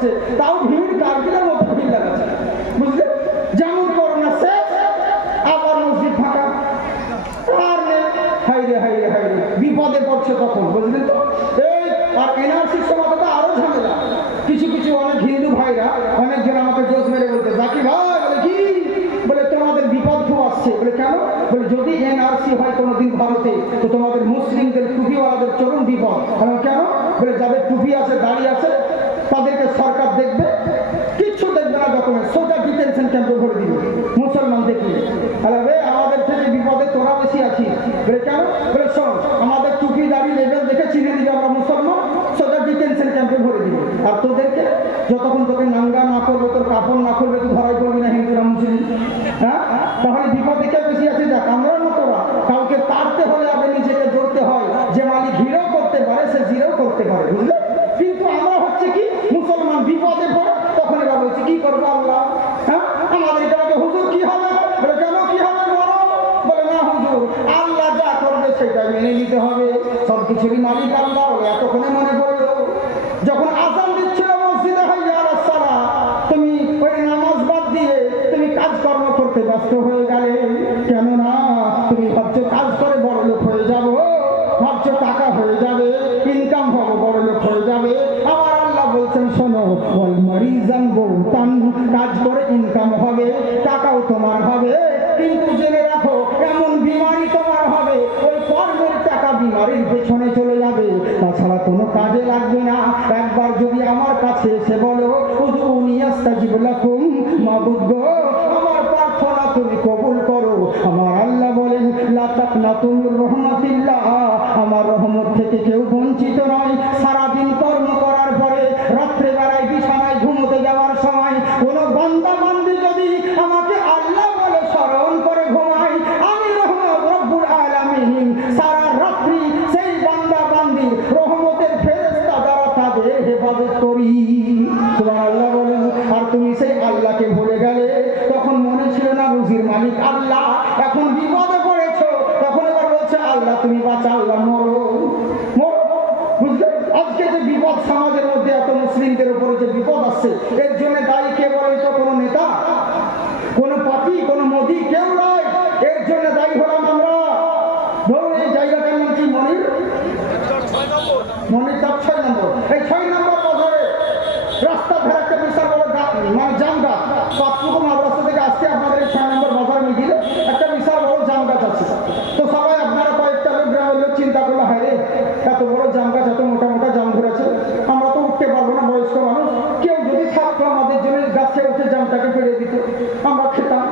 করছে, তাও ভিড় কারগিলের মতো ভিড় লাগাচ্ছে, বুঝলে? যেমন করোনা শেষ, আবার মসজিদ ফাঁকা, আর নেই। হাইরে হাইরে হাইরে, বিপদে পড়ছে তখন, বুঝলেন তো? এই আর এনআরসির সময় তো আরো ঝামেলা। কিছু কিছু অনেক হিন্দু ভাইরা অনেকজন আমাকে জোশ মেরে বলতে, জাকির ভাই বলে কি, বলে তোমাদের বিপদ খুব আসছে। বলে কেন? বলে যদি এনআরসি হয় কোনোদিন ভারতে, তো তোমাদের মুসলিমদের টুপিওয়ালাদের চরম বিপদ। কেন? বলে যাদের টুপি আছে, দাড়ি আছে, তাদেরকে সরকার দেখবে, কিচ্ছু দেখবে না, ডকুমেন্ট সোজা ডিটেনশন ক্যাম্পে ভরে দিবে মুসলমান দেখিয়ে। আরে আমাদের থেকে বিপদে তোরা বেশি আছি। বলে কেন? বলে শোন, আমাদের টুপি দাড়ি লেভেল দেখে চিনে দিবে আমরা মুসলমান, সোজা ডিটেনশন ক্যাম্পে ভরে দিবে। আর তোদেরকে যতক্ষণ তোকে নাঙ্গা না করবে, তোর কাপড় না করবে, তুই ধরাই করবি না হিন্দুরা মুসলিম। হ্যাঁ, তাহলে বিপদে কে বেশি আছে? দেখ, আমরা না তোরা। কাউকে তাড়তে হলে আগে নিজেকে ধরতে হয়। যে মালিক হিরো করতে পারে, সে জিরো করতে পারে, বুঝলে? কিন্তু আমরা হচ্ছে কি মুসলমান, বিপদে পড়ে তখন এবার বলছি কি করবো আল্লাহ। হ্যাঁ, আমাদের এটা হুজুর কি হবে? বলে কেন কি হবে? বলে না হুজুর, আল্লাহ যা করবে সেটা মেনে নিতে হবে, সবকিছুরই মালিক আল্লাহ। এতক্ষণে মনে পড়লো যখন আযান দিচ্ছিল মসজিদে, হাইয়া আলাস সালাহ, তুমি ওই নামাজ বাদ দিয়ে তুমি কাজকর্ম করতে ব্যস্ত হয়ে গেলে। কেননা তুমি ভাবছো কাজ করে বড় লোক হয়ে যাবো, ভাবছো টাকা হয়ে যাবে, ইনকাম হবে, বড় লোক হয়ে যাবে। আমার আল্লাহ বলছেন শোনো, ওয়াল মারিজান বউতান, কাজ করে ইনকাম হবে, টাকাও তোমার হবে, কিন্তু জেনে রাখো এমন বিমারি তোমার হবে, ওই কর্মের টাকা বিমারির পেছনে চলে যাবে, তাছাড়া কোনো কাজে লাগবে না। একবার যদি আমার কাছে এসে বলো উদউনি আস্তাজিব লাকুম, মাবুদ গো আমার প্রার্থনা তুমি কবুল করো। আমার আল্লাহ বলেন লা তাকনাতু মির রাহমাতিল্লাহ, আমার রহমত থেকে কেউ বঞ্চিত নয়। সারাদিন কর্ম করার পরে রাত্রে বেলায় বিছানায় ঘুমোতে যাওয়ার সময় কোনো বান্দা বান্দি যদি আমাকে আল্লাহ বলে স্মরণ করে ঘুমায়, আমি রব্বুল আলামিন সারা রাত্রি সেই বান্দা বান্দি রহমতের ফেরেশতা দ্বারা তাদের হেফাজত করি। সুবহানাল্লাহ বলেন। আর তুমি সেই আল্লাহকে ভুলে গেলে, তখন মনে ছিল না রুজির মালিক আল্লাহ, এখন বিপদে পড়েছো, তখন এবার বলছে আল্লাহ তুমি বাঁচা, আল্লাহ মরো মরো, বুঝলে? আজকে যে বিপদ সমাজের মধ্যে এত মুসলিমদের উপরে যে বিপদ আসছে, এর জন্য দায়ী কে বলে? তো কোনো নেতা, কোনো পার্টি, কোনো মোদি, কেউ নয়। এর জন্য দায়ী হলাম আমরা। ধরুন এই জায়গাটার নাম কি? মনির তার 6 নম্বর। এই 6 নম্বর বাজারে রাস্তা ধারে একটা বিশাল বড় মানে জাম গাছ, পাঁচপুকুর মাদ্রাসা থেকে আসতে আপনাদের এই 6 নম্বর বাজার মিডিলে একটা বিশাল বড় জাম গাছ আছে। তো সবাই আপনারা কয়েকটা লোক গ্রামের লোক চিন্তা করলো, হায় রে এত বড় জাম গাছ, এত মোটা মোটা জাম ধরেছে, আমরা তো উঠতে পারবো না, বয়স্ক মানুষ, কেউ যদি থাকতো আমাদের জন্য গাছে উঠে জামটাকে ফেলে দিত, আমরা খেতাম।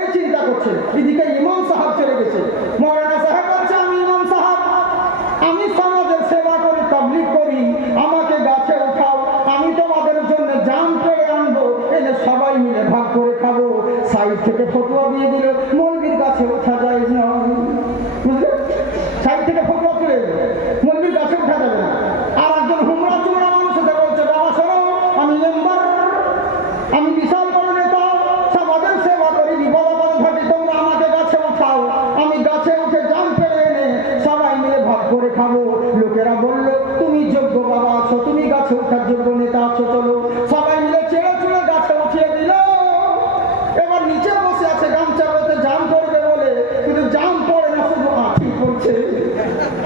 এই চিন্তা করছে। এদিকে ইমাম সাহেব চলে গেছে। মৌলানা সাহেব বলছে আমি ইমাম সাহেব, আমি সমাজের সেবা করি, তাবলীগ করি, আমাকে গাছে উঠাও, আমি তোমাদের জন্য জাম পেড়ে আনবো, এনে সবাই মিলে ভাগ করে খাবো। সাইড থেকে ফতোয়া দিয়ে দিল মৌলবীর গাছে ওঠা যায় না, বুঝলে? সাইড থেকে ফতোয়া তুলে দিল মৌলবীর গাছে উঠা যাবে না। আর একজন হুমরা চুমরা মানুষ এসে বলছে বাবা শোনো, আমি মেম্বার, আমি বিশাল বড় নেতা, সমাজের সেবা করি, বিপদ আপদ ঘটে, তোমরা আমাকে গাছে উঠাও, আমি গাছে উঠে জাম পেড়ে এনে সবাই মিলে ভাগ করে খাবো। লোকেরা বলল তুমি যোগ্য বাবা আছো, তুমি গাছে উঠার যোগ্য নেতা আছো, চলো। সবাই মিলে চেড়ে চুড়ে গাছে উঠিয়ে দিল। এবার নিচে বসে আছে গামছা পেতে, জাম পড়বে বলে, কিন্তু জাম পড়ে না, শুধু আঁঠি পড়ছে।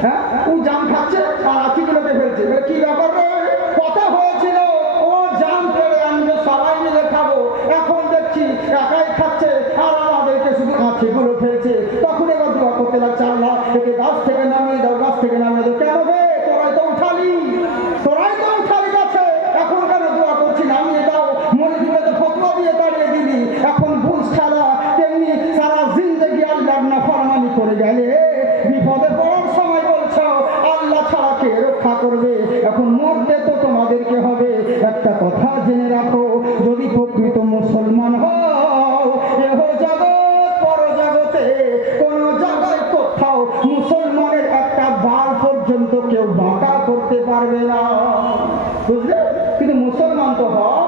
হ্যাঁ, ও জাম খাচ্ছে আর আঁঠিগুলোকে ফেলছে। কি ব্যাপার রে? কথা হয়েছিল ও জাম পেড়ে আনবে, সবাই মিলে খাবো, এখন দেখছি একাই খাচ্ছে আর আমাদেরকে শুধু আঁঠিগুলো ফেলছে। তখন এবার দোয়া করতে লাগছে, আল্লাহ একে গাছ থেকে নামিয়ে দাও, গাছ থেকে নামিয়ে দাও। কেন রে? তোরাই তো উঠালি গাছে, এখন কেন দোয়া করছি নামিয়ে দাও? মসজিদে তো ফতোয়া দিয়ে দাঁড়িয়ে দিলি, এখন বুঝ খেলা। তেমনি সারা জিন্দেগি আল্লাহর নাফরমানি করে গেলে, বিপদে পড়ার সময় বলছো আল্লাহ ছাড়া কে রক্ষা করবে? এখন মরতে তো তোমাদেরকে হবে। একটা কথা জেনে রাখো, যদি প্রকৃত মুসলমান হও, এহ জগৎ পরজগতে কোন জায়গায় কোথাও মুসলমানের একটা বাল পর্যন্ত কেউ বাঁকা করতে পারবে না, বুঝলে? কিন্তু মুসলমান তো হও,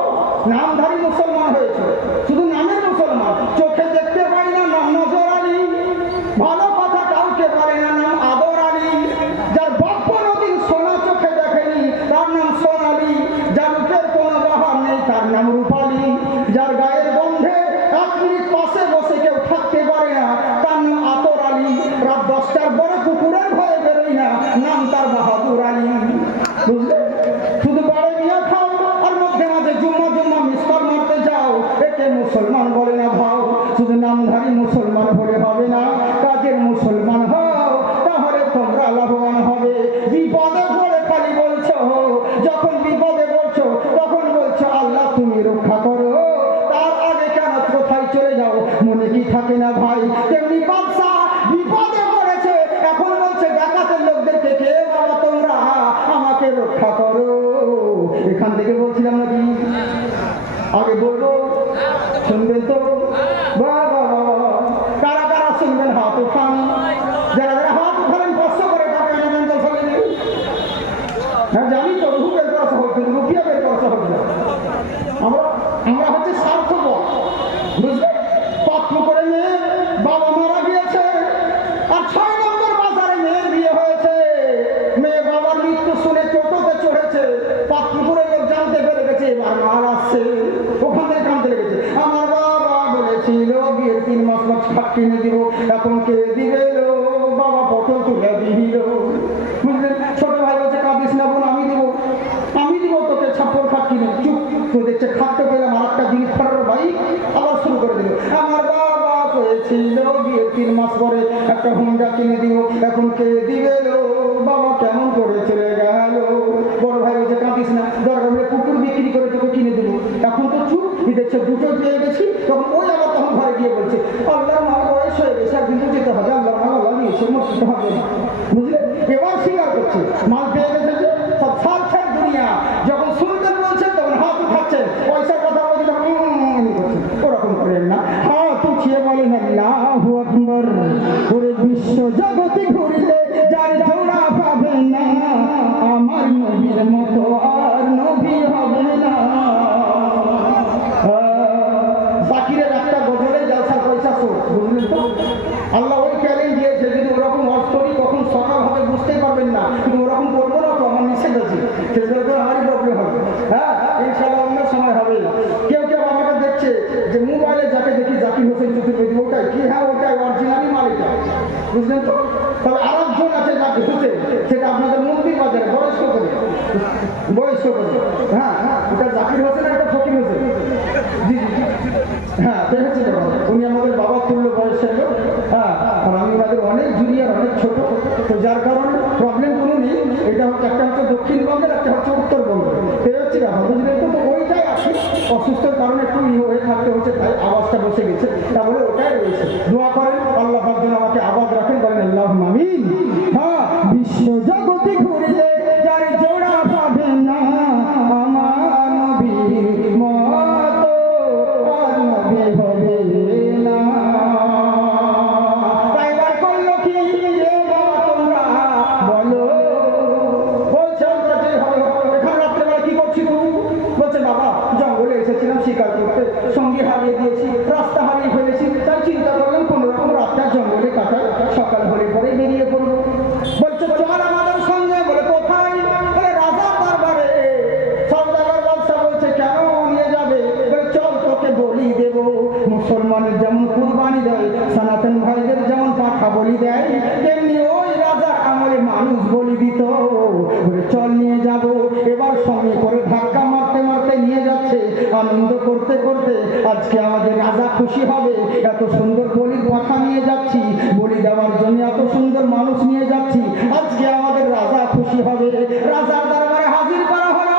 নামধারী মুসলমান হয়েছে, শুধু নামের মুসলমান। চোখে দেখতে পাই না, নাম নজর আলী, ভালো কথা কাউকে পারে না, নাম আদর আলী। যার বাপ কোনোদিন সোনা চোখে দেখেনি, তার নাম সোনালী। যার রূপের কোনো বাহার নেই, মুসলমান বলে না ভাও, শুধু নামধারী মুসলমান হলে হবে না, কাজের মুসলমান হও, তাহলে তোমরা লাভবান হবে। বিপদে পড়ে খালি বলছো, যখন বিপদে পড়ছো তখন বলছো আল্লাহ তুমি রক্ষা করো, তার আগে কেন কোথায় চলে যাও, মনে কি থাকে না ভাই? তেমনি বাদশা বিপদে পড়েছে, এখন বলছে ডাকাতের লোকদেরকে, কে বাবা তোমরা আমাকে রক্ষা করো। এখান থেকে বলছিলাম নাকি আগে বলবো, শুনবেন তো? বাবা কারা কারা শুনবেন হাত উঠান, যারা যারা হাত উঠাবেন কষ্ট করে টাকা নেবেন তো চলে নেবেন। হ্যাঁ জানি তো, রুহু বের করা সহজ, রুপিয়া বের করা সহজ না। আমরা আমরা হচ্ছে স্বার্থপর, বুঝলে? পাত্র করে মেয়ে বাবা মারা গিয়েছে, আর 6 নম্বর বাজারে মেয়ের বিয়ে হয়েছে, মেয়ে বাবার মৃত্যু শুনে টোটোতে চড়েছে, পাত্রপুরের লোক জানতে পেরে গেছে এবার মার আসছে, ওখান থেকে কাঁদতে লেগেছে, আমার বাবা বলেছিল বিয়ের 3 মাস খাট কিনে দিব, এখন কে দিবে লো, বাবা পটল তুলে দিল। বুঝলেন? ছোট ভাই বলছে কাঁদিস না বোন, আমি দিব তোকে ছাপ্পর খাট কিনে। চুপ, তো দেখছে খাটতে পেলাম আর একটা জিনিস খাটার ভাই আবার শুরু করে দিল, আমার বাবা হয়েছিল বিয়ের 3 মাস পরে একটা হুন্ডা কিনে দিব, এখন কে দিবে লো, বাবা কেমন করে চলে গেল। বড় ভাই বলছে কাঁদিস না, দরকার হলে কুকুর বিক্রি করে তোকে কিনে দেবো, এখন তো চুপ, দেখছে দুটো পেয়ে গেছি, তখন ওই আবার তখন ঘরে গিয়ে বলছে আল্লাহর মাল বয়স হয়ে গেছে, একদিন তো যেতে হবে, আল্লাহর মাল আল্লাহ নিয়েছে, মরতে হবে না। বুঝলে? এবার স্বীকার করছে মাল পেয়ে গেছে, যে সব স্বার্থের দুনিয়া। যখন শুনতেন বলছেন তখন হাত উঠাচ্ছেন, পয়সার কথা বলছে তখন ওরকম করেন না, হাত উঠিয়ে বলেন আল্লাহু আকবার। পুরো বিশ্ব জগতে ঘুরলে যার জোড়া পাবে না, আমার নবীর মতো আর নবী হবে না। জাকিরের একটা গজলে জলসার পয়সা শোধ, বুঝলেন তো? আল্লাহ ওই চ্যালেঞ্জ দিয়েছে, যদি ওরকম ওয়াজ করি কখন সকাল হবে বুঝতেই পারবেন না, কিন্তু ওরকম করবো না তো, আমার নিষেধ আছে, সেগুলো তো আমারই প্রবলেম হবে। হ্যাঁ ইনশাআল্লাহ অন্য সময় হবে। কেউ কেউ আমাকে দেখছে যে মোবাইলে যাকে দেখি জাকির হোসেন চতুর্বেদী, ওটাই কি? হ্যাঁ ওটাই অরিজিনালি মাল এটা, বুঝলেন তো? তবে আরেকজন আছে জাকির হোসেন, সেটা আপনাদের মন্দির বাজারে বয়স্ক করে, হ্যাঁ ওটা জাকির হোসেন আর একটা ফকির হোসেন। জি জি হ্যাঁ দেখেছি, উনি আমাদের বাবা তুল্য বয়সের লোক। হ্যাঁ আর আমি ওনাদের অনেক জুনিয়র, অনেক ছোট, তো যার কারণে প্রবলেম কোনো নেই। এটা হচ্ছে একটা হচ্ছে দক্ষিণবঙ্গের, একটা হচ্ছে উত্তরবঙ্গের, এই হচ্ছে ব্যাপার, বুঝলেন তো? ওইটাই আসি, অসুস্থর কারণে একটু হয়ে থাকতে হচ্ছে, তাই আওয়াজটা বসে গেছে, তাহলে ওটাই রয়েছে। দোয়া করেন আল্লাহ যেন আমাকে আবাদ রাখেন, বলেন আল্লাহুম্মা আমিন। হ্যাঁ বিশ্ব জগতে ঘুরলে যার জোড়া পাবে না, আমার নবীর মতো আর নবী হবে না। তাইবার করলো কি রে বাবা তোমরা বলো, বলছে এখানে রাত্রেবেলা কি করছি তুমি? বলছে বাবা জঙ্গলে এসেছিলাম শিকার করতে, সঙ্গী হারিয়ে দিয়েছি, রাস্তা হারিয়ে ফেলেছি, তাই চিন্তা করলাম কোন রকম রাতটা জঙ্গলে কাটাই, সকাল হলে পরে বেরিয়ে পড়বো। বলছে চল আমাদের সঙ্গে। বলে কোথায়? বলে রাজার দরবারে। সওদাগর বাদশা বলছে কেন নিয়ে যাবে? বলে চল তোকে বলি দেব, মুসলমানের যেমন কুরবানি দেয়, সনাতন ভাইদের যেমন পাঠা বলি দেয়, তেমনি ওই রাজার আমলে মানুষ বলি দিত। বলে চল নিয়ে যাব। এবার সঙ্গে করে ধাক্কা মারতে মারতে নিয়ে যাচ্ছে, আনন্দ করতে করতে আজকে আমাদের রাজা খুশি হবে, এত সুন্দর বলির পাঠা নিয়ে যাচ্ছি, বলি দেওয়ার জন্য এত সুন্দর মানুষ নিয়ে যাচ্ছি, আজকে আমাদের রাজা খুশি হবে। রাজার দরবারে হাজির করা হলো।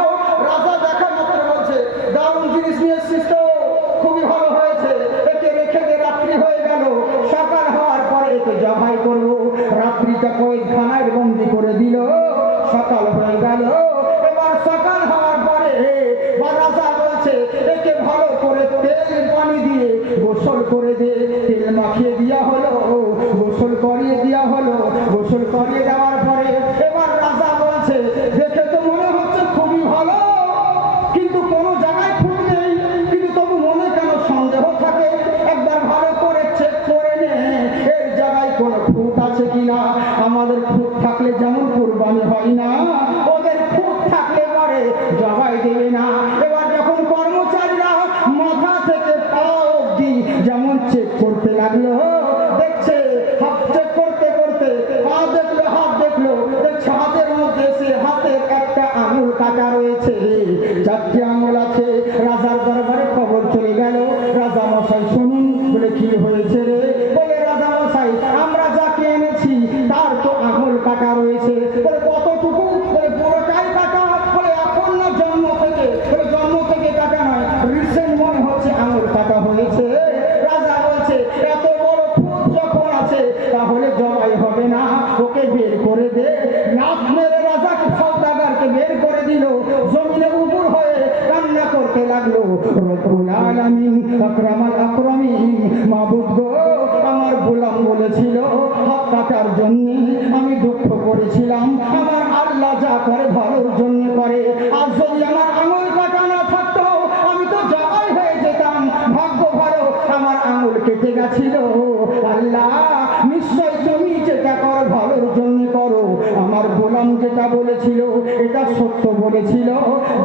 রাজা দেখা মাত্র বলছে দারুণ জিনিস নিয়ে এসেছিস তো, খুবই ভালো হয়েছে, একে রেখে দে, রাত্রি হয়ে গেল, সকাল হওয়ার পরে একে জবাই করবো। রাত্রিটা কয়েকখানায় বন্দি করে দিল, সকাল হয়ে গেল। এবার সকাল হওয়ার পরে রাজা বলছে একে ভালো করে তেল পানি দিয়ে গোসল করে দে। তেল মাখিয়ে দেওয়া হলো, গোসল করিয়ে দেওয়া হলো। গোসল করিয়ে দেওয়ার পরে এবার রাজা বলছে দেখে তো মনে হচ্ছে খুবই ভালো, কিন্তু কোনো জায়গায় খুঁত নেই, কিন্তু তবু মনে কেন সন্দেহ থাকে, একবার ভালো করে চেক করে নে এর জায়গায় কোনো খুঁত আছে কিনা। আমাদের খুঁত থাকলে যেমন কুরবানি হয় না, ওদের খুঁত থাকলে পরে জবাই দেবে না। এবার যখন কর্মচারীরা মাথা থেকে পা অবধি যেমন চেক করতে লাগলো, দেখছে হাত চেক করতে করতে পা দেখলো, হাত দেখলো, দেখছে হাতের মধ্যে সে হাতের একটা আঙুল কাটা রয়েছে, 4টি আঙুল আছে। রাজার দরবারে খবর চলে গেল, রাজা লাগলো, রব্বুল আলামিন আকরামাল আকরামিন, মাবুদ গো, আমার গোলাম বলেছিল হাত কাটার জন্য আমি দুঃখ করেছিলাম, আমার আল্লাহ যা করে ভালোর জন্য করে। আর যদি আমার আঙুল কাটা না থাকতো আমি তো জবাই হয়ে যেতাম। ভাগ্য ভালো আমার আঙুল কেটে গেছিল। আল্লাহ নিশ্চয় তুমি যেটা করো ভালোর জন্য করো। আমার গোলাম যেটা বলেছিল এটা সত্য বলেছিল।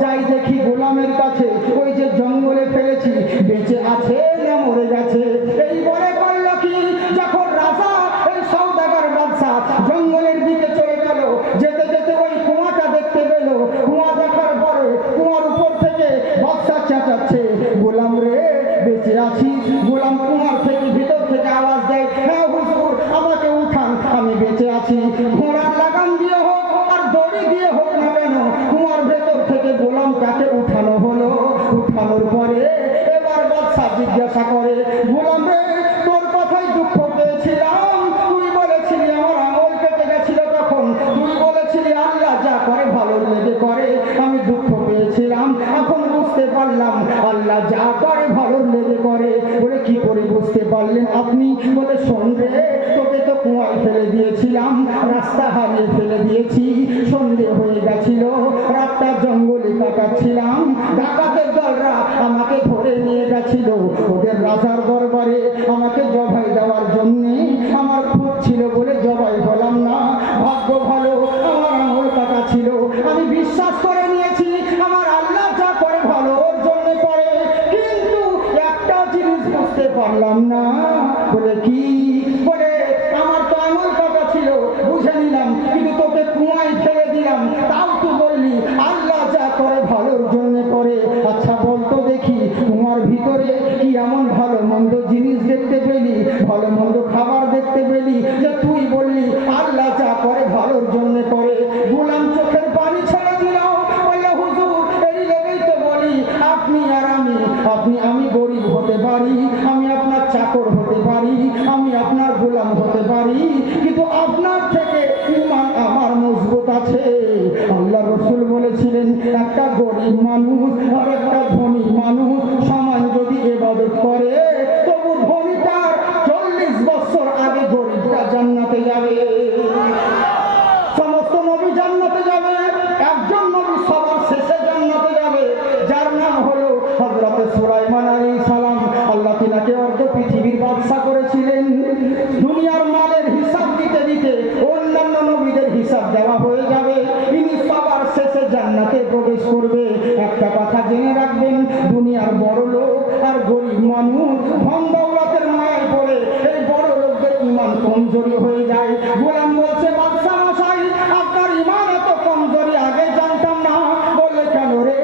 যাই দেখি গোলামের কাছে ওই যে জঙ্গলে ফেলেছি বেঁচে আছে না মরে গেছে। এই বলে করলো কি, যখন রাজা এই সওদাগর বাদশা জঙ্গলের দিকে চলে গেল, যেতে যেতে ওই কুয়াটা দেখতে পেল। কুয়া দেখার পরে কুয়ার উপর থেকে বাদশা চেঁচাচ্ছে, গোলাম রে বেঁচে আছি। গোলাম কুয়ার থেকে ভিতর থেকে আওয়াজ দেয়, হ্যাঁ হুজুর আমাকে উঠান, আমি বেঁচে আছি। ঘোড়ার লাগাম দিয়ে হোক আর দড়ি দিয়ে হোক না কেন কুয়ার ভেতর থেকে গোলামটাকে উঠানো হলো। উঠানোর পরে এবার বাদশা জিজ্ঞাসা করে, গোলাম রে তোর কথাই দুঃখ পেয়েছিলাম, তুই বলেছিলি আমার আঙুল কেটে গেছিল, তখন তুই বলেছিলি আল্লাহ যা করে ভালোর লেগে করে, আমি দুঃখ পেয়েছিলাম, এখন বুঝতে পারলাম আল্লাহ যা করে ভালোর লেগে করে। বলে কি করে বুঝতে পারলেন আপনি? বলে শোন রে, তোকে তো কুয়ায় ফেলে দিয়েছিলাম, রাস্তা হারিয়ে ফেলে দিয়েছি, সন্ধে হয়ে গেছিল, রাতটা জঙ্গলে কাটাচ্ছিলাম, ডাকাতের দলরা আমাকে ধরে নিয়ে গেছিল ওদের রাজার দরবারে আমাকে জবাই দেওয়ার জন্য। আমার খুব ছিল বলে জবাই হলাম না। ভাগ্য ভালো আমার আঙুল কাটা ছিল, আমি বিশ্বাস করে নিয়েছি আমার আল্লাহ যা করে ভালোর জন্য করে। কিন্তু একটা জিনিস বুঝতে পারলাম না। বলে কি? বলে আমার তো আঙুল কাটা ছিল বুঝে নিলাম, কিন্তু তোকে কুয়ায় ফেলে দিলাম, তাও তো বললি আল্লাহ যা করে ভালোর জন্য করে। আচ্ছা বলতো দেখি তোমার ভিতরে কি এমন ভালো মন্দ জিনিস দেখতে পেলি, ভালো মন্দ খাবার দেখতে পেলি যে তুই বললি আল্লাহ যা করে ভালোর জন্য করে? গোলাম চোখের পানি ছেড়ে দিল, বললো হুজুর এই লেগেই তো বলি আপনি আর আমি গরিব হতে পারি, আমি আপনার চাকর হতে পারি, আমি আপনার গোলাম হতে পারি, কিন্তু আপনার থেকে ঈমান আমার মজবুত আছে। আল্লাহ রাসূল বলেছিলেন একটা গরিব মানুষ আর একটা ধনী মানুষ সমান যদি ইবাদত করে, তবু ধনীটার 40 বছর আগে গরিবটা জান্নাতে যাবে। সমস্ত নবী জান্নাতে যাবে, একজন নবী সবার শেষে জান্নাতে যাবে, যার নাম হলো হযরত সুলাইমান আলাইহিস সালাম। আল্লাহ তিনাকে অর্ধ পৃথিবীর বাদশা করেছিলেন। দুনিয়ার মালের হিসাব দিতে দিতে অন্যান্য নবীদের হিসাব দেওয়া হয়ে যাবে, ইনি সবার শেষে জান্নাতে প্রবেশ করবে। একটা কথা জেনে রাখবেন, দুনিয়ার বড় লোক আর গরিব মানুষ ধন দৌলতের মায়ায় পড়ে এই বড় লোকদের ঈমান কমজোরি হয়ে যায়। গোলাম বলছে, বাদশা মশাই আপনার ঈমান এত কমজোরি আগে জানতাম না। বললে কেন রে?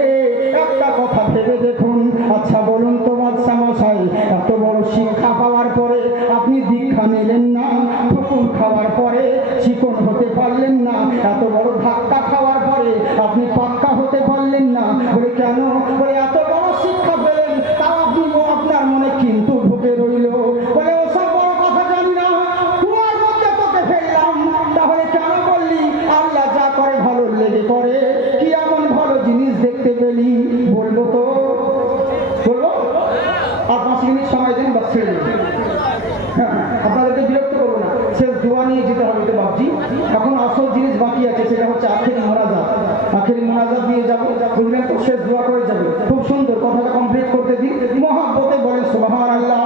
একটা কথা ভেবে দেখুন। আচ্ছা বলুন তো বাদশা মশাই, এত বড় শিক্ষা পাওয়ার পরে আপনি দীক্ষা নিলেন না, হুকুম খাওয়ার পরে চিকন হতে পারলেন না, এত বড় ধাক্কা খাওয়ার পরে আপনি পাক্কা হতে পারলেন না। বলে কেন? বলে এত বড় শিক্ষা পেলেন তাও আপনি আপনার মনে কিন্তু ঢুকে রইল। বলে ওসব বড় কথা জানি না, কুয়ার মধ্যে তোকে ফেললাম, তাহলে কেন বললি আল্লাহ যা করে ভালোর লেগে করে? কি এমন ভালো জিনিস দেখতে পেলি? বলবো তো? বলবো? আর 5 মিনিট সময় দিন, বাস ছেড়ে দিন। আপনাদেরকে বিরক্ত করবো না, শেষ দোয়া নিয়ে যেতে হবে তো বাপজি। এখন আসল জিনিস বাকি আছে, সেটা হচ্ছে আখেরি মোনাজাত। আখেরি মোনাজাত দিয়ে যাবো, বুঝলেন তো? শেষ দোয়া করে যাবে। খুব সুন্দর, কথাটা কমপ্লিট করতে দিন, মহাব্বতে বলেন সুবহানাল্লাহ।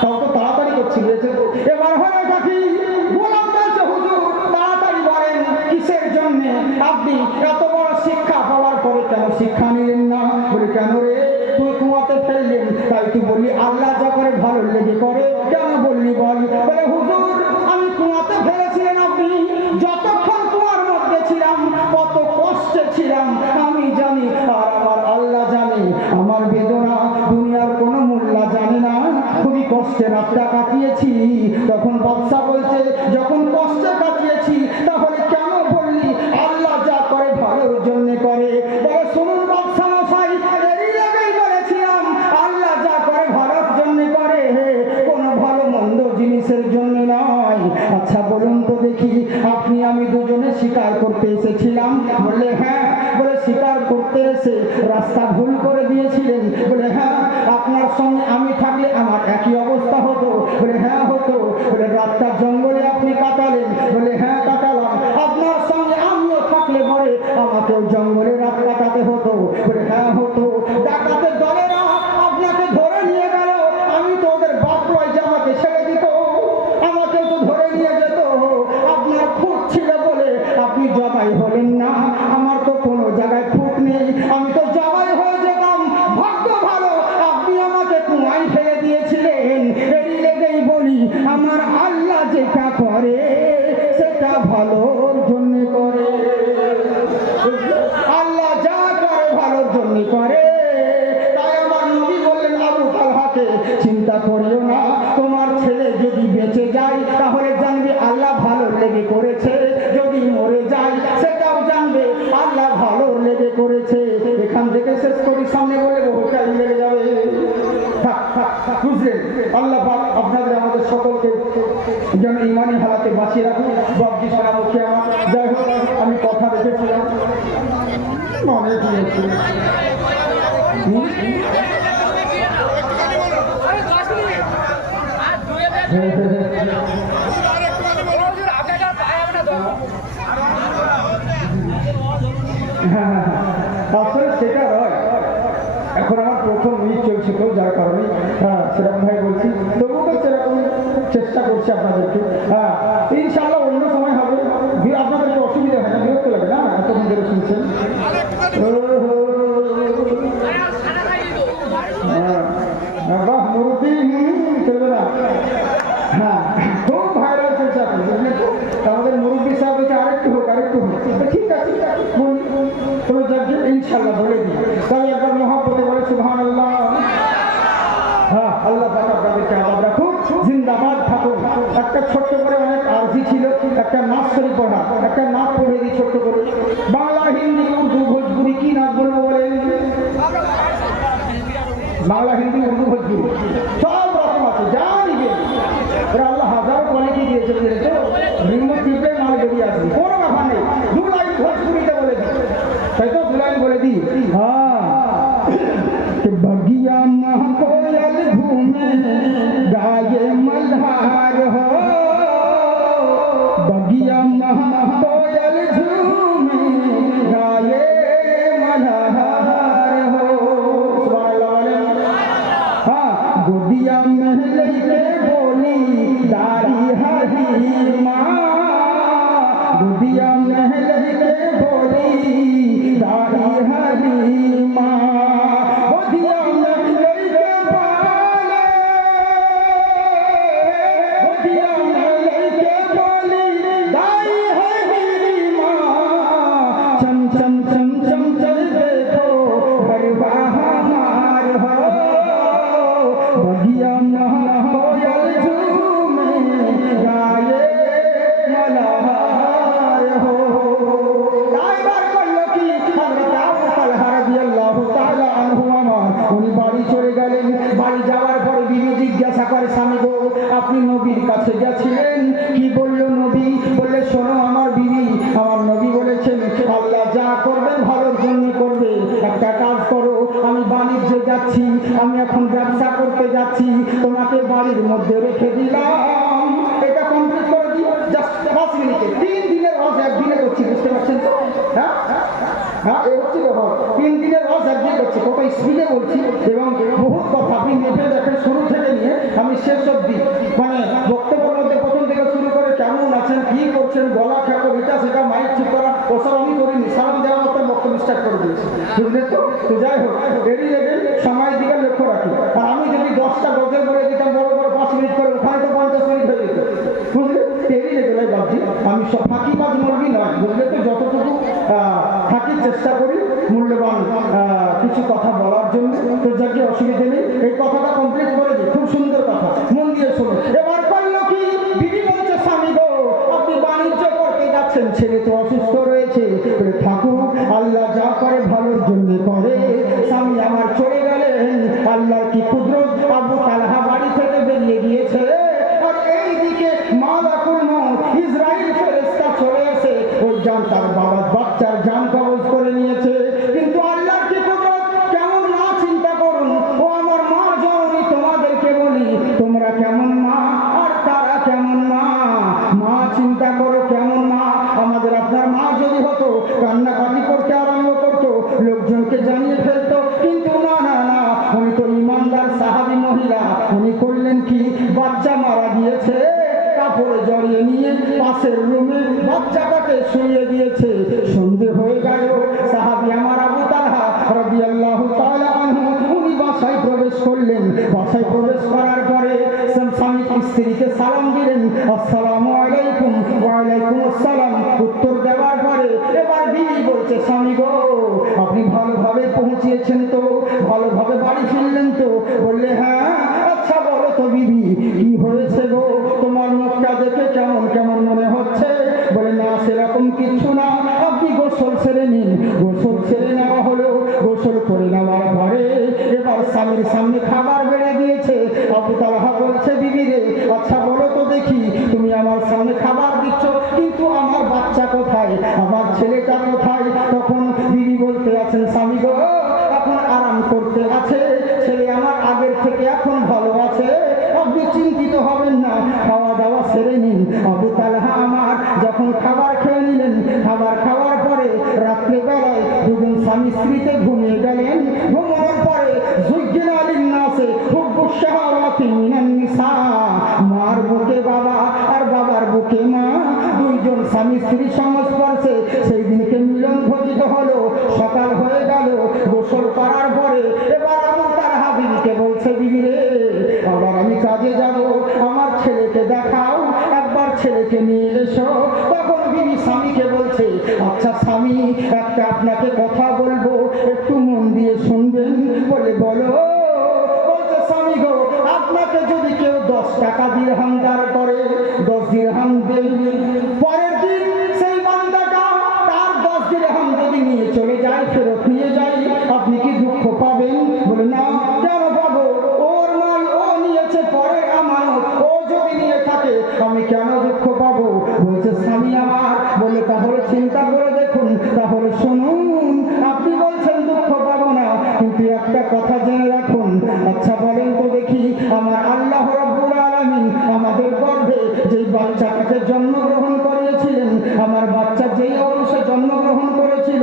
তাও তো তাড়াতাড়ি করছি, বুঝেছেন? এবার হলো কাকি, গোলাম বলছে হুজুর তাড়াতাড়ি বলেন কিসের জন্য আপনি এত বড় শিক্ষা পাওয়ার পরে কেন শিক্ষা নিলেন না? বলি কেন রে? তুই কুয়াতে ফেললেন, তাই তুই বললি আল্লাহ যা করে ভালো লেগে করে, কেন বললি বল? বলে হুজুর আমি কুয়াতে ফেলেছিলেন, আপনি যতক্ষণ কুয়ার মধ্যে ছিলাম কত কষ্টে ছিলাম আমি জানি, আর আমার আল্লাহ জানে। আমার বেদনা দুনিয়ার কোনো মোল্লা জানে না, খুবই কষ্টে রাতটা কাটিয়েছি। তখন বাদশা বলছে, যখন কষ্টে কাটিয়েছি তাহলে কেন বললি আল্লাহ যা করে ভালোর জন্য করে? বলে শুনুন বাদশা মশাই, এই লেগেই বলেছিলাম আল্লাহ যা করে ভালোর জন্য করে, কোনো ভালো মন্দ জিনিসের জন্য নয়। আচ্ছা বলুন তো দেখি, আপনি আমি দুজনে শিকার করতে এসেছিলাম। বললে হ্যাঁ। বলে শিকার করতে করতে এসে রাস্তা ভুল করে দিয়েছিলেন? বলে হ্যাঁ। আপনার সঙ্গে আমি থাকলে আমার একই অবস্থা হতো? বলে হ্যাঁ হতো। বলে রাতটা জঙ্গলে আপনি কাটালেন? বলে হ্যাঁ কাটালাম। আপনার সঙ্গে আমিও থাকলে পরে আমাকেও জঙ্গলে রাত কাটাতে হতো? বলে হ্যাঁ হতো। ডাকাতের দলেরা আপনাকে ধরে নিয়ে গেল, আমি তো ওদের বাপ নয় যে আমাকে ছেড়ে দিত, আমাকে তো ধরে নিয়ে যেত। আপনার খুঁত ছিল বলে আপনি জবাই হলেন না, আমার তো কোনো জায়গায় খুঁত নেই, আমি তো জবাই হয়ে যেতাম। ভাগ্য ভালো আপনি আমাকে কুয়ায় ফেলে দিয়েছিলেন। এরই লেগেই বলি আমার আল্লাহ যেটা করে সেটা ভালোর জন্য করে। আল্লাহ যা করে ভালোর জন্য করে। তাই আমার নবী বললেন আবু তালহাকে, চিন্তা করিও না, তোমার ছেলে যদি বেঁচে যায় তাহলে জানবে আল্লাহ ভালোর লেগে করেছে, যদি মরে যায় সেটাও জানবে আল্লাহ ভালোর লেগে করেছে। এখান থেকে শেষ করি, সামনে বলে বহু টাইম লেগে যাবে। বুঝলেন? আল্লাহ পাক আপনাদের আমাদের সকলকে যেন ইমানি হালাতে বাঁচিয়ে রাখুন। বাবজি সারা মুখে আমার যাই হোক, আমি কথা রেখেছিলাম মনে দিয়েছি। আসলে সেটা নয়, এখন আমার প্রথম মিট চলছিল যার কারণে সেরকম ভাই বলছি, তবুও তো সেরকম চেষ্টা করছি আপনাদেরকে। ইনশাল্লাহ অন্য সময় হবে, আপনাদের অসুবিধা হয় না, বিরক্ত লাগে না এতক্ষণ ধরে শুনছেন। বাহ মুরব্বী চলবে না। হ্যাঁ খুব ভাইরাল চলছে আপনি বুঝলেন তো। আমাদের মুরব্বী সাহেব হচ্ছে আরেকটু হোক আরেকটু হোক, ঠিক আছে তুমি যাচ্ছি ইনশাল্লাহ বলে দিই। তবে একবার মহাব্বতে বলে সুবহানাল্লাহ। হ্যাঁ আল্লাহ পাক আপনাদেরকে আলাদা রাখুন, জিন্দাবাদ থাকুন। একটা ছোট্ট করে অনেক আরজি ছিল, একটা নাচ শরীফ পড়া, একটা নাচ পড়ে দিই ছোট্ট করে। বাংলা, হিন্দি, উর্দু, ভোজপুরি, কি নাচ বলবো বলেন? বাংলা, হিন্দি, উর্দু, ভোজপুরি সব রকম আছে, যা নিবে। আল্লাহ হাজার কোয়ালিটি দিয়েছে, বুঝলেন তো। রিমোট টিপে মাল বেরিয়ে আসবে, কোনো ব্যাপার নেই। 2 লাইন ভোজপুরিতে বলে দিই, তাই তো 2 লাইন বলে দিই। बगिया मह कोयल घूमे गाये मल्हार हो, बगिया मह कोयल झूमे गाये मल्हार हो। हाँ गुडिया महल के बोली दारी हरी माँ, गुडिया महल के बोली दारी हरी माँ। আপনি নবীর কাছে গেছিলেন, কি বলল নবী? বললে শোনো আমার বিবি, আমার নবী বলেছেন আল্লাহ যা করবে ভালোর জন্য করবে। একটা কাজ করো, আমি বাণিজ্যে যাচ্ছি, আমি এখন ব্যবসা করতে যাচ্ছি, তোমাকে বাড়ির মধ্যে রেখে দিলাম। এটা কমপ্লিট করে দিই জাস্ট 5 মিনিটে। 3 দিনের হজ 1 দিনে করছি, বুঝতে পারছেন তো? হ্যাঁ হ্যাঁ এই হচ্ছে ব্যাপার। 3 দিনের হজ 1 দিনে করছি, কত স্পিডে বলছি এবং বহুত কথা আপনি নেপে দেখেন শুরু থেকে নিয়ে আমি শেষ অব্দি, মানে বক্তব্যের মধ্যে প্রথম থেকে শুরু করে কেমন আছেন, কি করছেন, গলা খ্যাপো, এটা সেটা মাইক ঠিক করা, ওসব আমি করিনি। সালাম দেওয়ার মতো বক্তব্য স্টার্ট করে দিয়েছি, বুঝলেন তো? তো যাই হোক, দেরি লেগে সময়ের দিকে লক্ষ্য রাখি। আর আমি যদি 10টা গজল বলে দিতাম বড় বড় 5 মিনিট করে, ওখানে তো 50 মিনিট হয়ে যেত, বুঝলেন? দেরি লেগে ভাই ভাবছি আমি সব ফাঁকিবাজ মুরগি নয়, বুঝলে তো। যতটুকু থাকি চেষ্টা করি মূল্যবান কিছু কথা বলার জন্য, তো যাকে অসুবিধা নেই। এই কথাটা কমপ্লিট করে দিই, খুব সুন্দর কথা, মন দিয়ে শুনুন। এবার করলো কি, বিবি বলছে স্বামী গো আপনি বাণিজ্য করতে যাচ্ছেন, ছেলে তো অসুস্থ রয়েছে, থাকুক, আল্লাহ যা করে ভালোর জন্য করে। স্বামী আমার চলে গেলেন, আল্লাহর কি কুদরত, আবু তালহা বাড়ি থেকে বেরিয়ে গিয়েছে, আর এইদিকে মালাকুল মউত ইসরাইল ফেরেশতা চলে এসে ওই জান তার বাবার বাচ্চার জান কবজ করে নিয়েছে। কিন্তু আল্লাহ উনি করলেন কি, বাচ্চা মারা গিয়েছে, কাপড়ে জড়িয়ে নিয়ে পাশের রুমে বাচ্চাটাকে শুইয়ে দিয়েছে। সন্ধে হয়ে গেল, সাহাবী আমার আবু তালহা রাদিয়াল্লাহু তাআলা আনহু উনি বাসায় প্রবেশ করলেন। বাসায় প্রবেশ করার পরে স্বামী স্ত্রীকে সালাম দিলেন, আসসালামু আলাইকুম। ওয়া আলাইকুম আসসালাম উত্তর দেওয়ার পরে এবার বিবি বলছে, স্বামী গো, আপনি ভালোভাবে পৌঁছিয়েছেন তো, ভালোভাবে বাড়ি ফিরলেন তো? বললে হ্যাঁ। আচ্ছা বলো তো বিবি, কি হয়েছে গো, তোমার মুখটা দেখে কেমন কেমন মনে হচ্ছে? বলে না, সেরকম কিছু না, আপনি গোসল সেরে নিন। গোসল সেরে নেওয়া হলো। গোসল করে নেওয়ার পরে এবার স্বামীর সামনে খাবার বেড়ে দিয়েছে। আবু তালহা বলছে, বিবি রে, আচ্ছা বলো তো দেখি, তুমি আমার সামনে খাবার দিচ্ছ, কিন্তু আমার বাচ্চা কোথায়, আমার ছেলেটা কোথায়? তখন বিবি বলতে আছেন, স্বামী গো, এখন আরাম করতে আছে, ছেলে আমার আগের থেকে এখন ভালো আছে, আপনি চিন্তিত হবেন না, খাওয়া দাওয়া সেরে নিন। আবু তালহা আমার যখন খাবার খেয়ে নিলেন, খাবার খাওয়ার পরে রাত্রেবেলায় দুজন স্বামী স্ত্রীতে ঘুমিয়ে গেলেন। ঘুমানোর পরে যুজ্জিনা লিন-নাসি হুব্বুশ শাহাওয়াতি মিনান নিসা, মার বুকে বাবা আর বাবার বুকে মা, দুইজন স্বামী স্ত্রী সংস্পর্শে সেই দিনকে মিলন ঘটিত হলো। সকাল হয়ে গেল। গোসল করার পরে এবার আবু তালহা বিবিকে বলছে, বিবি রে, আবার আমি কাজে যাব, আমার ছেলেকে দেখাও, একবার ছেলেকে নিয়ে এসো। তখন বিবি স্বামীকে বলছে, আচ্ছা স্বামী, একটা আপনাকে কথা বলবো, একটু মন দিয়ে শুনবেন। বলে বলো। বলছে, স্বামী গো, আপনাকে যদি কেউ 10 টাকা দিরহাম দান করে, 10 দিরহাম দেন, পরের দিন সেই বান্দাটা তার 10 দিরহাম যদি নিয়ে চলে যায়, ফেরত নিয়ে যায়, আপনি কি দুঃখ পাবেন? বলে না, কেন পাবো, ওর মাল ও নিয়েছে, পরে আমানত, ও যদি নিয়ে থাকে আমি কেন দুঃখ পাবো? বলছে, স্বামী আমার। বলে, তাহলে চিন্তা করে দেখুন, তাহলে শুনুন, আপনি বলছেন দুঃখ পাবো না, কিন্তু একটা কথা জেনে রাখুন। আচ্ছা বলেন তো দেখি, আমার আল্লাহ রাব্বুল আলামিন আমাদের গর্ভে যেই বাচ্চাটাকে জন্মগ্রহণ করিয়েছিলেন, আমার বাচ্চা যেই অবস্থায় জন্মগ্রহণ করেছিল,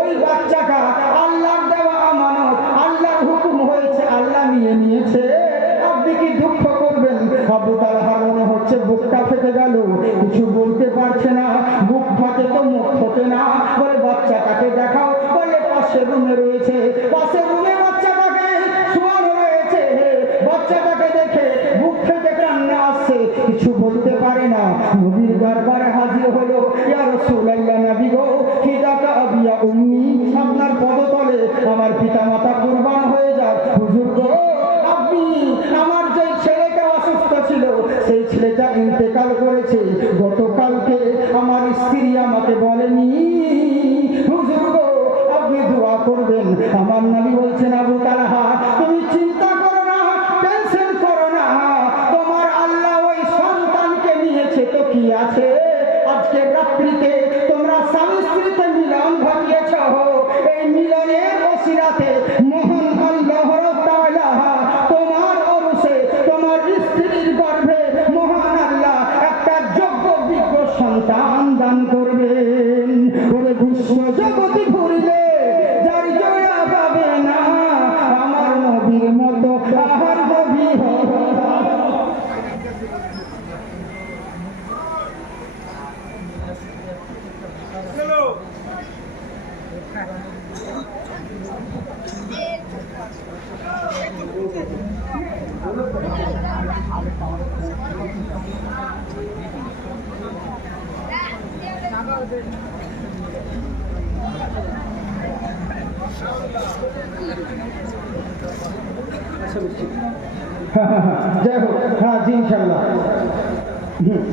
ওই বাচ্চাটা আল্লাহর দেওয়া আমানত, আল্লাহর হুকুম হয়েছে, আল্লাহ নিয়ে নিয়েছে, আপনি কি দুঃখ করবেন? আবু তালহার মনে হচ্ছে বুকটা ফেটে গেল, কিছু বলতে পারছে না, বুক ফাটে তো মুখ ফোটে না। বলে, বাচ্চাটাকে দেখাও। বলে, পাশের রুমে রয়েছে। পাশের রুমে বাচ্চাটাকে শোয়ানো রয়েছে। বাচ্চাটাকে দেখে বুক ফেটে কান্না আসছে, কিছু বলতে পারে না। নবীর দরবারে হাজির হলো, ইয়া রাসূলুল্লাহ, নবী গো, ফিদাকা আবিয়া উম্মি, আপনার পদতলে আমার পিতামাতা কুরবান হয়ে যাক। হুজুর গো, আপনি আমার যে ছেলেটা অসুস্থ ছিল, সেই ছেলেটা ইন্তেকাল করেছে গতকালকে, আমার স্ত্রী আমাকে বলেনি। হুজুর গো, আপনি দোয়া করবেন। আমার নবী বলছেন, আবু তালহা, তুমি চিন্তা করো না, টেনশন করো না, তোমার আল্লাহ ওই সন্তানকে নিয়েছে তো কি আছে, আজকে রাত্রিতে তোমরা স্বামী স্ত্রীতে মিলন ঘটিয়েছ, এই মিলনের ওসিলাতে মহান আল্লাহ তাআলা তোমার অরুষে, তোমার স্ত্রীর গর্ভে মহান আল্লাহ একটা যোগ্য বিজ্ঞ সন্তান দান করবেন। ওরে বিশ্ব জগতে ঘুরিলে যার জোড়া পাবে না, আমার নবীর মতো আহার নবী হবে। যাই হোক, হ্যাঁ জি ইনশাল্লাহ,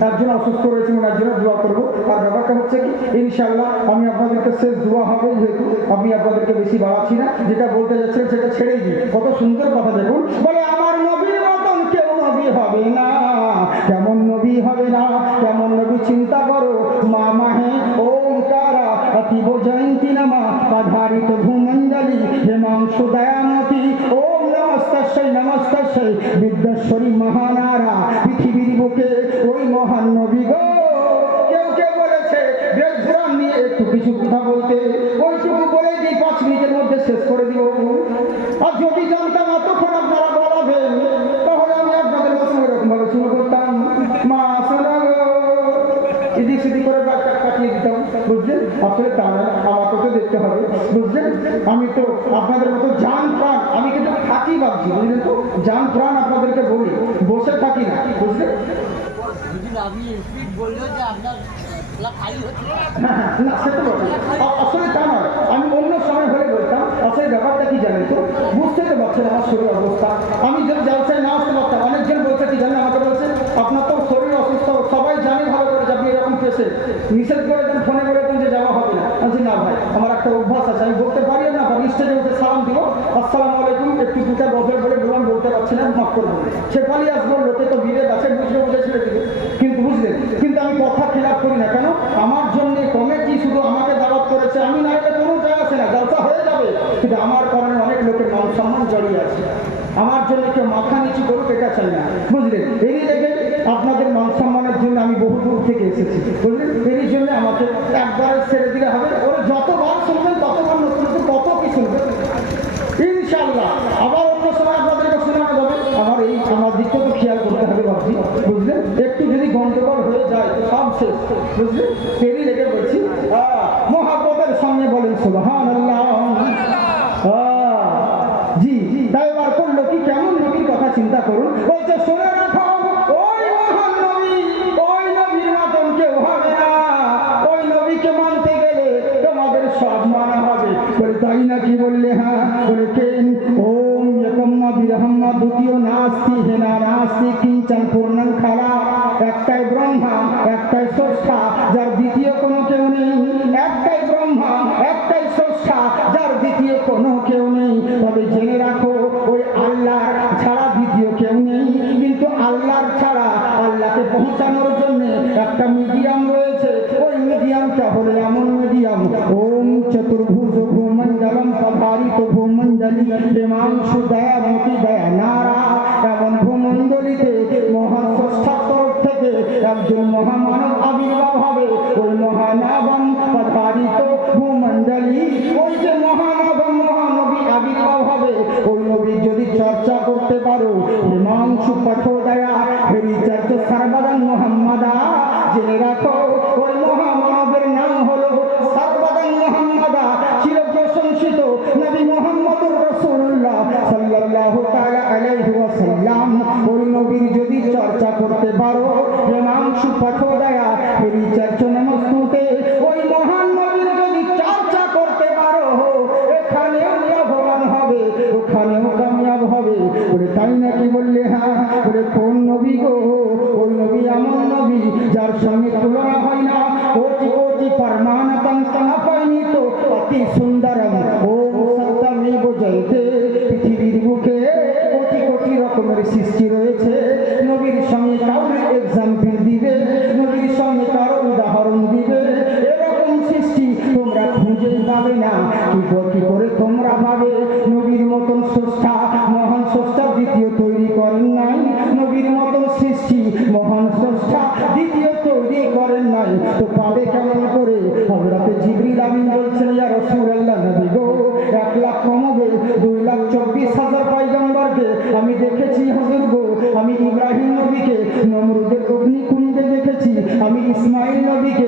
একজন অসুস্থ রয়েছে, ওনার জন্য দোয়া করবো। আর ব্যাপারটা হচ্ছে কি, ইনশাল্লাহ আমি আপনাদেরকে শেষ দোয়া হবে, যেহেতু আমি আপনাদেরকে বেশি বাড়াচ্ছি না, যেটা বলতে যাচ্ছিলাম সেটা ছেড়েই দিই। কত সুন্দর কথা দেখুন। বলে, আমার নবীর মতন কেউ নবী হবে না। কেমন নবী হবে না? কেমন নবী চিন্তা করো। মা মাহে ওঙ্কারা অতীব জয়ন্তী নামা আধারিত ভূমণ্ডলী হেমাংশু দয়ামতি ওম নমস্তাস্যৈ নমস্তাস্যৈ বিদ্যাশ্বরী মহানারা। পৃথিবীর বুকে ওই মহান নবী গো। কেউ কেউ বলেছে বেদ পুরাণ নিয়ে একটু কিছু কথা বলতে, ওইটুকু বলে দিই, 5 মিনিটের মধ্যে শেষ করে দিব। আর যদি জানতাম এতক্ষণ আপনারা বলাবেন, তাহলে আসলে তা না, আমাকে তো দেখতে হবে, বুঝলেন? আমি তো আপনাদের মতো জান প্রাণ, আমি কিন্তু থাকি ভাবছি, বুঝলেন তো? জান প্রাণ আপনাদেরকে বলি, বসে থাকি না, বুঝলেন? না সে তো বটে। আসলে তা নয়, আমি অন্য সময় হলে বলতাম। আসলে ব্যাপারটা কি জানেন তো, বুঝতে তো পারছেন আমার শরীর অবস্থা। আমি যদি জলসায় না আসতে পারতাম, অনেকজন বলছে কি জানেন, আমাকে বলছে আপনার তো শরীর অসুস্থ, সবাই জানে ভালো করে যে আপনি এরকম পেশেন্ট, নিষেধ করে দেন, ফোনে করে দেন যে যাওয়া হবে না। বলছি না ভাই, আমার একটা অভ্যাস আছে, আমি বলতে পারি না পারি, স্টেজে উঠে সালাম দিব, আসসালামু আলাইকুম, একটু দুটা বছর বলে বললাম, বলতে পারছি না, মাফ করবো। সে পালিয়ে আসবো, লোকে তো বিবেক আছে, বুঝে বুঝে ছেড়ে দিবে। কিন্তু বুঝলেন, কিন্তু আমি কথা খিলাপ করি না। কেন? আমার জন্য কমিটি শুধু আমাকে দাওয়াত করেছে, আমি না এলে কোনো জায়গা আছে না, জলসা হয়ে যাবে, কিন্তু আমার কারণে অনেক লোকের মান সম্মান জড়িয়ে আছে। আমার জন্য কেউ মাথা নিচু করুক এটা চাই না, বুঝলেন? এরই দেখে আপনাদের মান সম্মানের জন্য আমি বহু দূর থেকে এসেছি, বুঝলেন? এরই জন্য আমাকে একবার ছেড়ে দিলে হবে, ওরা যতবার শুনবেন ততবার নতুন নতুন কত কি শুনবেন ইনশাআল্লাহ। আবার অন্য সময় আপনাদেরকে শোনানো যাবে। আমার দিকটা তো খেয়াল করতে হবে ভাবছি, বুঝলেন? একটু যদি গন্ডগোল হয়ে যায় তো সব শেষ, বুঝলেন? এরই লেগে বলছি, মহাব্বতের সঙ্গে বলেন সুবহানাল্লাহ। জি, তাই এবার করলো কি, কেমন নবীর কথা চিন্তা করুন। বলছে শুনে রাখো, ওই মহান নবী, ওই নবীর মতন কেউ হবে না, ওই নবীকে মানতে গেলে তোমাদের সব মানা হবে। বলে তাই নাকি? বললে হ্যাঁ। বলে কেন? ওম একম্মা বিরহম্মা, দ্বিতীয় নাস্তি হেনা নাস্তি কিঞ্চন পূর্ণং খালা, একটাই ব্রহ্মা, একটাই স্রষ্টা, যার দ্বিতীয় কোনো কেউ নেই। একটাই ব্রহ্মা, একটাই স্রষ্টা, যার দ্বিতীয় কোনো কেউ নেই। তবে জেনে রাখো, ওই আল্লাহ ছাড়া দ্বিতীয় কেউ নেই, কিন্তু আল্লাহর ছাড়া আল্লাহকে পৌঁছানোর জন্য একটা মিডিয়াম রয়েছে। ওই মিডিয়ামটা হলো এমন মিডিয়াম, ওম চতুর্ভুজ ভূমণ্ডলম পধারিত ভূমণ্ডলী হিমাংশু দয়া মতি দয়া নারা। এমন ভূমণ্ডলীতে মহান স্রষ্টার তরফ থেকে একজন মহামানব আবির্ভাব হবে। ওই মহানাবম পধারিত ভূমণ্ডলী, ওই যে মহানাবম মহানবী আবির্ভাব হবে, ওই নবী যদি চর্চা করতে পারো, হিমাংশু পথোদয়া হরিচর্য সর্বদাং মোহাম্মদা। জেনে রাখো, ওই মহামানবের নাম হলো সর্বদাং মোহাম্মদা, চির প্রশংসিত নবী মুহাম্মদুর রাসূলুল্লাহ সাল্লাল্লাহু তাআলা আলাইহি ওয়াসাল্লাম। ওই নবীর যদি চর্চা করতে পারো, হিমাংশু পথোদয়া হরিচর্য নমস্তুতে, ওই মহান নবীর যদি চর্চা করতে পারো, এখানেও লাভবান হবে, ওখানেও কামিয়াব হবে। বলে তাই নাকি? বললে হ্যাঁ। বলে কোন নবী গো? ওই নবী এমন নবী যার সঙ্গে তুলনা হয় না। কোটি কোটি পরমানতম স্তনপায়নি তো অতি সুন্দরম ওম সত্যমেব জয়তে। পৃথিবীর বুকে কোটি কোটি রকমের সৃষ্টি রয়েছে, নবীর সঙ্গে কাউকে এক্সাম্পল দিবে, নবীর সঙ্গে কারো উদাহরণ দিবে, এরকম সৃষ্টি তোমরা খুঁজেই পাবে না। কি করে তোমরা পাবে? নবীর মতন স্রষ্টা, মহান স্রষ্টা দ্বিতীয় তৈরি করেন নাই। নবীর মতন সৃষ্টি মহান স্রষ্টা দ্বিতীয় তৈরি করেন নাই, তো পাবে কেমন করে? হযরত জিবরিল আমিন বলছেন, ইয়া রাসূলুল্লাহ, নবী গো, 1 লাখ কমবে 2,24,000 পয়গম্বরকে আমি দেখেছি হুজুর গো। আমি ইব্রাহিম নবীকে নমরুদের অগ্নিকুণ্ডে দেখেছি, আমি ইসমাইল নবীকে